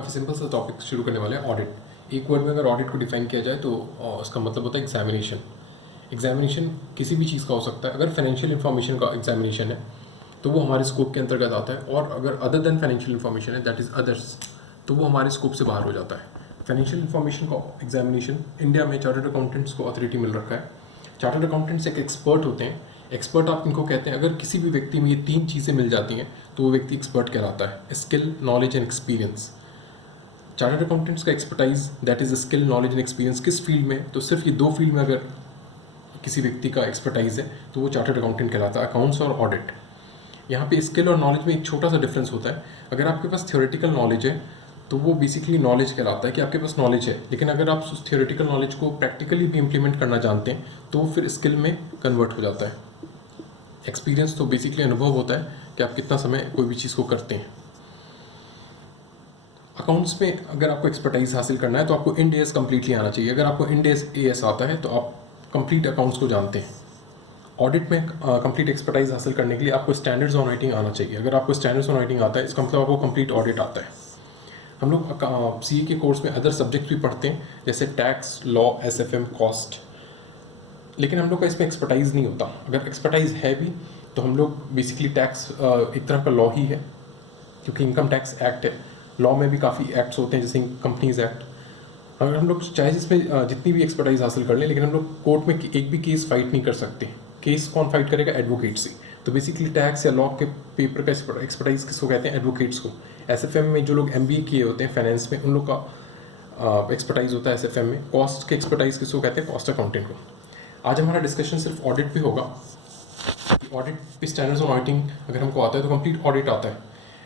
काफ़ी सिंपल सा टॉपिक शुरू करने वाले हैं, ऑडिट। एक वर्ड में अगर ऑडिट को डिफाइन किया जाए तो उसका मतलब होता है एग्जामिनेशन। एग्जामिनेशन किसी भी चीज़ का हो सकता है। अगर फाइनेंशियल इन्फॉर्मेशन का एग्जामिनेशन है तो वो हमारे स्कोप के अंतर्गत आता है, और अगर अदर देन फाइनेंशियल इन्फॉर्मेशन है, दैट इज़ अदर्स, तो वो हमारे स्कोप से बाहर हो जाता है। फाइनेंशियल इन्फॉर्मेशन का एग्जामिनेशन इंडिया में चार्टर्ड अकाउंटेंट्स को अथॉरिटी मिल रखा है। चार्टर्ड अकाउंटेंट्स एक एक्सपर्ट होते हैं। एक्सपर्ट आप इनको कहते हैं, अगर किसी भी व्यक्ति में ये 3 चीज़ें मिल जाती हैं तो वो व्यक्ति एक्सपर्ट कहलाता है, skill, knowledge and experience. Chartered accountants का expertise that is skill, knowledge and experience किस फील्ड में, तो सिर्फ ये 2 फील्ड में अगर किसी व्यक्ति का एक्सपर्टाइज है तो वो चार्टर्ड अकाउंटेंट कहलाता है, अकाउंट्स और ऑडिट। यहाँ पे स्किल और नॉलेज में एक छोटा सा डिफरेंस होता है। अगर आपके पास थ्योरेटिकल नॉलेज है तो वो बेसिकली नॉलेज कहलाता है कि आपके पास नॉलेज है, लेकिन अगर आप उस थ्योरेटिकल नॉलेज को प्रैक्टिकली भी इम्प्लीमेंट करना जानते हैं तो वो फिर स्किल में कन्वर्ट हो जाता है। एक्सपीरियंस तो बेसिकली अनुभव होता है कि आप कितना समय कोई भी चीज़ को करते हैं। अकाउंट्स में अगर आपको एक्सपर्टाइज हासिल करना है तो आपको इंड एस कम्प्लीटली आना चाहिए। अगर आपको इंड एस आता है तो आप कंप्लीट अकाउंट्स को जानते हैं। ऑडिट में कंप्लीट एक्सपर्टाइज हासिल करने के लिए आपको स्टैंडर्ड्स ऑन राइटिंग आना चाहिए। अगर आपको स्टैंडर्ड्स ऑन राइटिंग आता है इसका मतलब आपको कंप्लीट ऑडिट आता है। हम लोग सी के कोर्स में अदर सब्जेक्ट भी पढ़ते हैं जैसे टैक्स, लॉ, SFM, कॉस्ट, लेकिन हम लोग का इसमें एक्सपर्टाइज नहीं होता। अगर एक्सपर्टाइज है भी तो हम लोग बेसिकली टैक्स एक तरह का लॉ ही है, क्योंकि इनकम टैक्स एक्ट है। लॉ में भी काफ़ी एक्ट्स होते हैं जैसे कंपनीज एक्ट। अगर हम लोग चाहे जिसमें जितनी भी एक्सपर्टाइज हासिल कर लें, लेकिन हम लोग कोर्ट में एक भी केस फाइट नहीं कर सकते। केस कौन फाइट करेगा? एडवोकेट्स ही। तो बेसिकली टैक्स या लॉ के पेपर का एक्सपर्टाइज किसको कहते हैं? एडवोकेट्स को। SFM में जो लोग MBA किए होते हैं फाइनेंस में, उन लोग का एक्सपर्टाइज होता है SFM में। कॉस्ट के एक्सपर्टाइज किसको कहते हैं? कॉस्ट अकाउंटेंट को। आज हमारा डिस्कशन सिर्फ ऑडिट पे होगा। ऑडिट पे स्टैंडर्ड्स ऑन ऑडिटिंग अगर हमको आता है तो कंप्लीट ऑडिट आता है।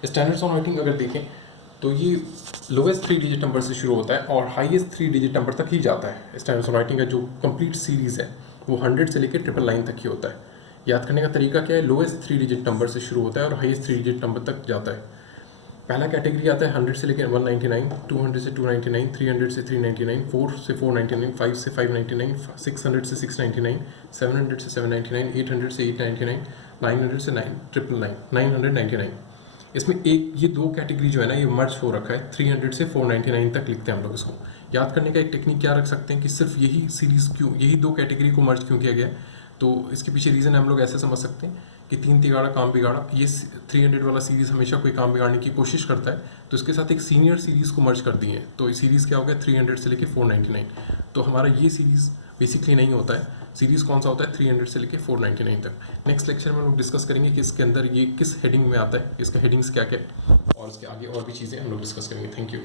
स्टैंडर्ड्स ऑन ऑडिटिंग अगर देखें तो ये लोवेस्ट 3 डिजिट नंबर से शुरू होता है और हाईएस्ट 3 डिजिट नंबर तक ही जाता है। स्टैंडर्ड्स ऑन ऑडिटिंग का जो कंप्लीट सीरीज़ है वो 100 से लेकर 999 तक ही होता है। याद करने का तरीका क्या है? लोवेस्ट 3 डिजिट नंबर से शुरू होता है और हाईएस्ट 3 डिजिट नंबर तक जाता है। पहला कैटेगरी आता है 100 से लेकर 199, 200 से 299, 300 से 399, 4 से 499, 5 से 599, 600 से 699, 700 से 799, 800 से 899, 900 से 999, 999। इसमें एक ये 2 कैटेगरी जो है ना ये मर्ज हो रखा है। 300 से 499 तक लिखते हैं हम लोग इसको। याद करने का एक टेक्निक क्या रख सकते हैं कि सिर्फ यही सीरीज़ क्यों, यही 2 कैटेगरी को मर्ज क्यों किया गया, तो इसके पीछे रीज़न हम लोग ऐसे समझ सकते हैं कि 3 तिगाड़ा काम बिगाड़ा। ये 300 वाला सीरीज़ हमेशा कोई काम बिगाड़ने की कोशिश करता है, तो इसके साथ एक सीनियर सीरीज़ को मर्ज कर दिए। तो ये सीरीज़ क्या हो गया? 300 से लेकर 499। तो हमारा ये सीरीज़ बेसिकली नहीं होता है। सीरीज़ कौन सा होता है? 300 से लेकर 499 तक। नेक्स्ट लेक्चर में हम लोग डिस्कस करेंगे कि इसके अंदर ये किस हेडिंग में आता है, इसका हेडिंग्स क्या क्या है, और इसके आगे और भी चीज़ें हम लोग डिस्कस करेंगे। Thank you.